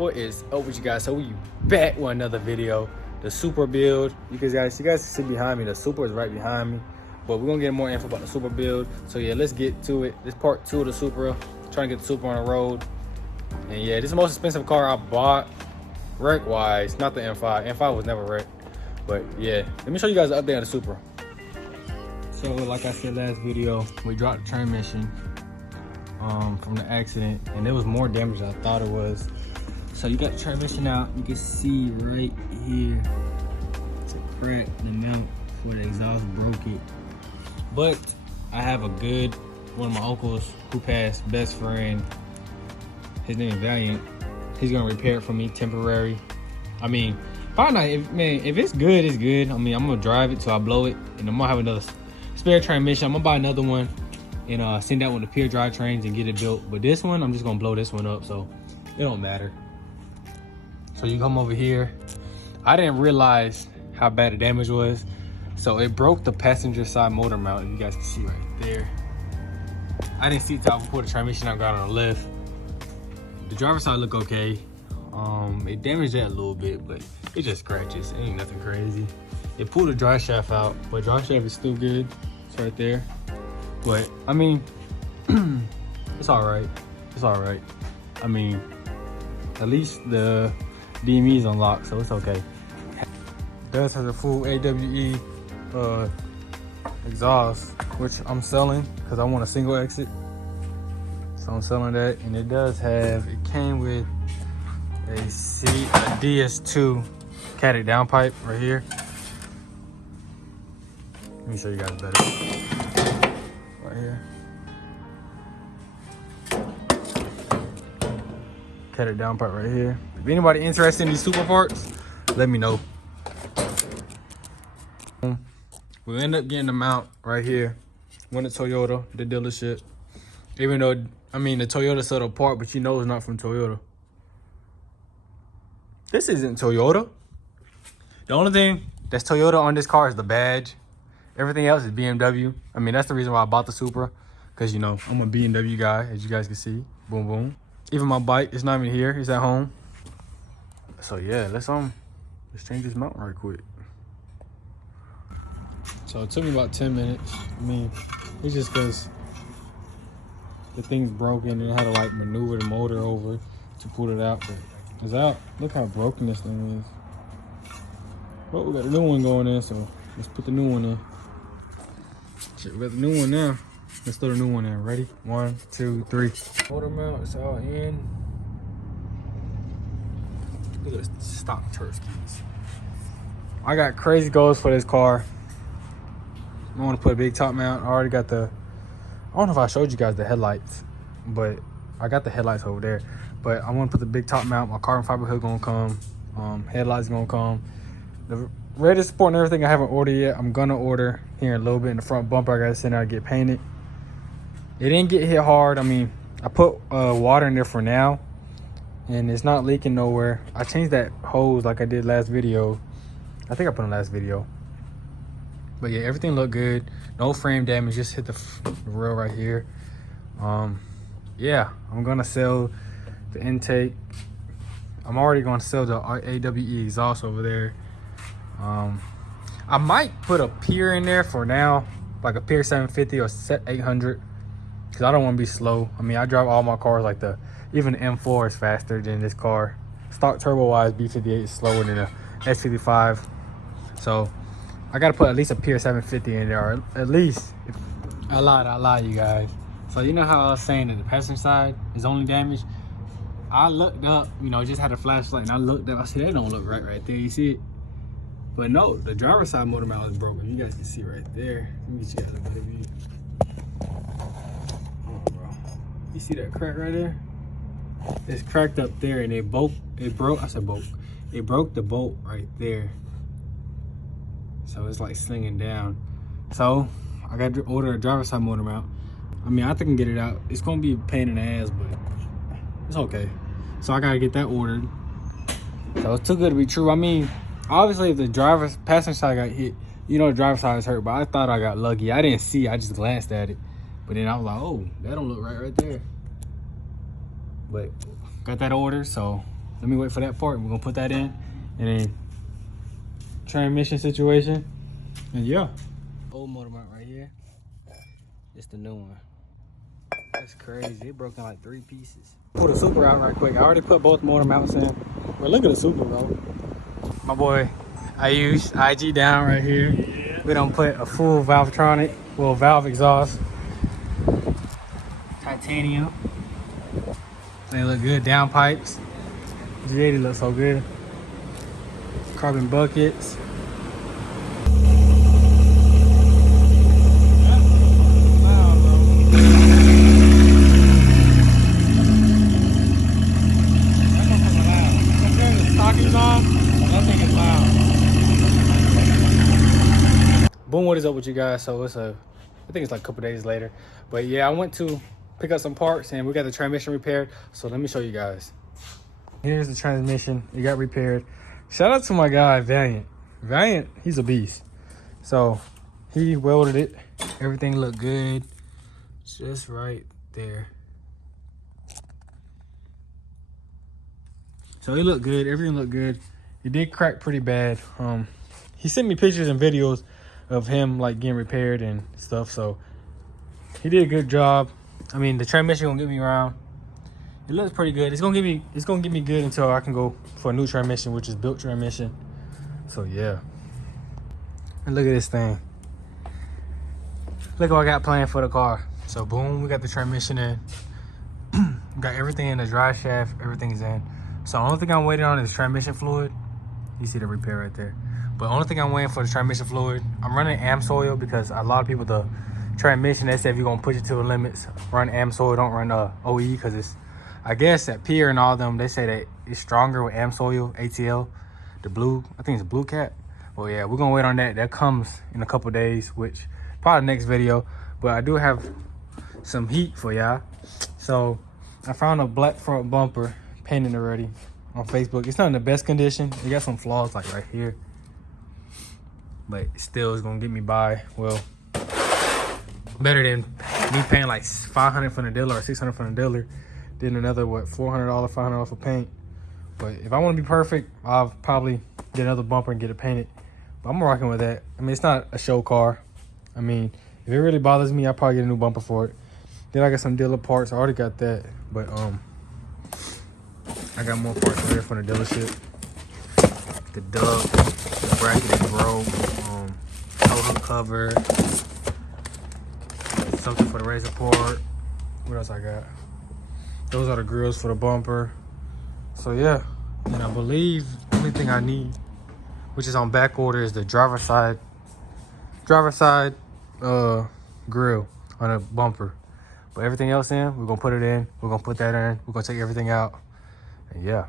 What is up with you guys? So we back with another video. The Supra build. You guys can see behind me. The Supra is right behind me. But we're gonna get more info about the Supra build. So yeah, let's get to it. This part 2 of the Supra. Trying to get the Supra on the road. And yeah, this is the most expensive car I bought, wreck wise. Not the M5. M5 was never wrecked. But yeah, let me show you guys the update on the Supra. So like I said last video, we dropped the transmission from the accident, and there was more damage than I thought it was. So you got the transmission out. You can see right here, it's a crack in the mount where the exhaust broke it. But I have one of my uncles who passed, best friend. His name is Valiant. He's gonna repair it for me temporary. I mean, find out if it's good, it's good. I mean, I'm gonna drive it till I blow it, and I'm gonna have another spare transmission. I'm gonna buy another one and send that one to Pier Drivetrains and get it built. But this one, I'm just gonna blow this one up, so it don't matter. So you come over here. I didn't realize how bad the damage was. So it broke the passenger side motor mount, if you guys can see right there. I didn't see it till I pulled the transmission out, got on the lift. The driver's side look okay. It damaged that a little bit, but it just scratches. It ain't nothing crazy. It pulled the drive shaft out, but drive shaft is still good. It's right there. But I mean, it's all right. It's all right. I mean, at least the DME is unlocked, so it's okay. It does have a full AWE exhaust, which I'm selling because I want a single exit. So I'm selling that, and it came with a DS2 catted downpipe right here. Let me show you guys better. Right here. Catted downpipe right here. If anybody interested in these Supra parts, let me know. We'll end up getting the mount right here. Went to Toyota, the dealership. Even though, I mean, the Toyota sold the part, but you know it's not from Toyota. This isn't Toyota. The only thing that's Toyota on this car is the badge. Everything else is BMW. I mean, that's the reason why I bought the Supra. Because, you know, I'm a BMW guy, as you guys can see. Boom, boom. Even my bike, it's not even here. It's at home. So, yeah, let's change this mount right quick. So, it took me about 10 minutes. I mean, it's just because the thing's broken and I had to, like, maneuver the motor over to pull it out. But it's out. Look how broken this thing is. But we got a new one going in, so let's put the new one in. Shit, we got the new one now. Let's throw the new one in. Ready? 1, 2, 3. Motor mount, it's all in. Look at this stock church keys. I got crazy goals for this car. I want to put a big top mount. I already got I don't know if I showed you guys the headlights, but I got the headlights over there. But I want to put the big top mount. My carbon fiber hood gonna come. Headlights gonna come. The radiator support and everything I haven't ordered yet. I'm gonna order here in a little bit. In the front bumper, I gotta send out to get painted. It didn't get hit hard. I mean, I put water in there for now, and it's not leaking nowhere. I changed that hose like I did last video. I think I put in the last video. But yeah, everything looked good. No frame damage. Just hit the rail right here. Yeah, I'm gonna sell the intake. I'm already gonna sell the AWE exhaust over there. I might put a Pier in there for now, like a Pier 750 or 800, because I don't want to be slow. I mean, I drive all my cars like even the M4 is faster than this car. Stock turbo wise, B58 is slower than the S55. So I gotta put at least a Pier 750 in there, or at least. I lied, you guys. So you know how I was saying that the passenger side is only damaged? I looked up, you know, just had a flashlight, and I looked up. I said, that don't look right there. You see it? But no, the driver's side motor mount is broken. You guys can see right there. Let me get you guys a better view. Hold on, bro. You see that crack right there? It's cracked up there, and it broke. It broke the bolt right there. So it's like slinging down. So I got to order a driver's side motor mount. I mean, I think I can get it out. It's gonna be a pain in the ass, but it's okay. So I gotta get that ordered. So it's too good to be true. I mean, obviously if the passenger side got hit, you know the driver's side is hurt, but I thought I got lucky. I didn't see, I just glanced at it. But then I was like, oh, that don't look right there. But got that order, so let me wait for that part and we're gonna put that in. And then transmission situation. And yeah. Old motor mount right here. It's the new one. That's crazy. It broke in like 3 pieces. Pull the Supra out right quick. I already put both motor mounts in. Well, look at the Supra, bro. My boy, I use IG down right here. Yeah. We don't put a full Valvetronic, well, valve exhaust. Titanium. They look good. Down pipes. G80 looks so good. Carbon buckets. Boom, what is up with you guys? So I think it's like a couple days later. But yeah, I went to pick up some parts and we got the transmission repaired. So let me show you guys. Here's the transmission. It got repaired. Shout out to my guy, Valiant. Valiant, he's a beast. So he welded it. Everything looked good. Just right there. So it looked good. Everything looked good. It did crack pretty bad. He sent me pictures and videos of him like getting repaired and stuff. So he did a good job. I mean, the transmission gonna get me around. It looks pretty good. It's gonna get me good until I can go for a new transmission, which is built transmission. So yeah. And look at this thing. Look what I got planned for the car. So boom, we got the transmission in. Got everything in the drive shaft. Everything's in. So the only thing I'm waiting on is transmission fluid. You see the repair right there. But the only thing I'm waiting for is transmission fluid. I'm running AMSOIL because a lot of people, the transmission, they say if you're gonna push it to the limits, run AMSOIL, don't run OE, because it's, I guess at Pier and all them, they say that it's stronger with AMSOIL, ATL, the blue, I think it's blue cat. Well, yeah, we're gonna wait on that. That comes in a couple days, which probably next video. But I do have some heat for y'all. So I found a black front bumper painted already on Facebook. It's not in the best condition. It got some flaws like right here, but still is gonna get me by. Well, better than me paying like $500 from the dealer or $600 from the dealer, then another what, $400, $500 for paint. But if I want to be perfect, I'll probably get another bumper and get it painted. But I'm rocking with that. I mean, it's not a show car. I mean, if it really bothers me, I'll probably get a new bumper for it. Then I got some dealer parts. I already got that, but I got more parts there from the dealership. The duct, the bracket is broke, tow hook cover, something for the razor port. What else I got? Those are the grills for the bumper. So yeah, and I believe the only thing I need, which is on back order, is the driver side grill on a bumper. But everything else in, we're gonna put it in, we're gonna put that in, we're gonna take everything out, and yeah.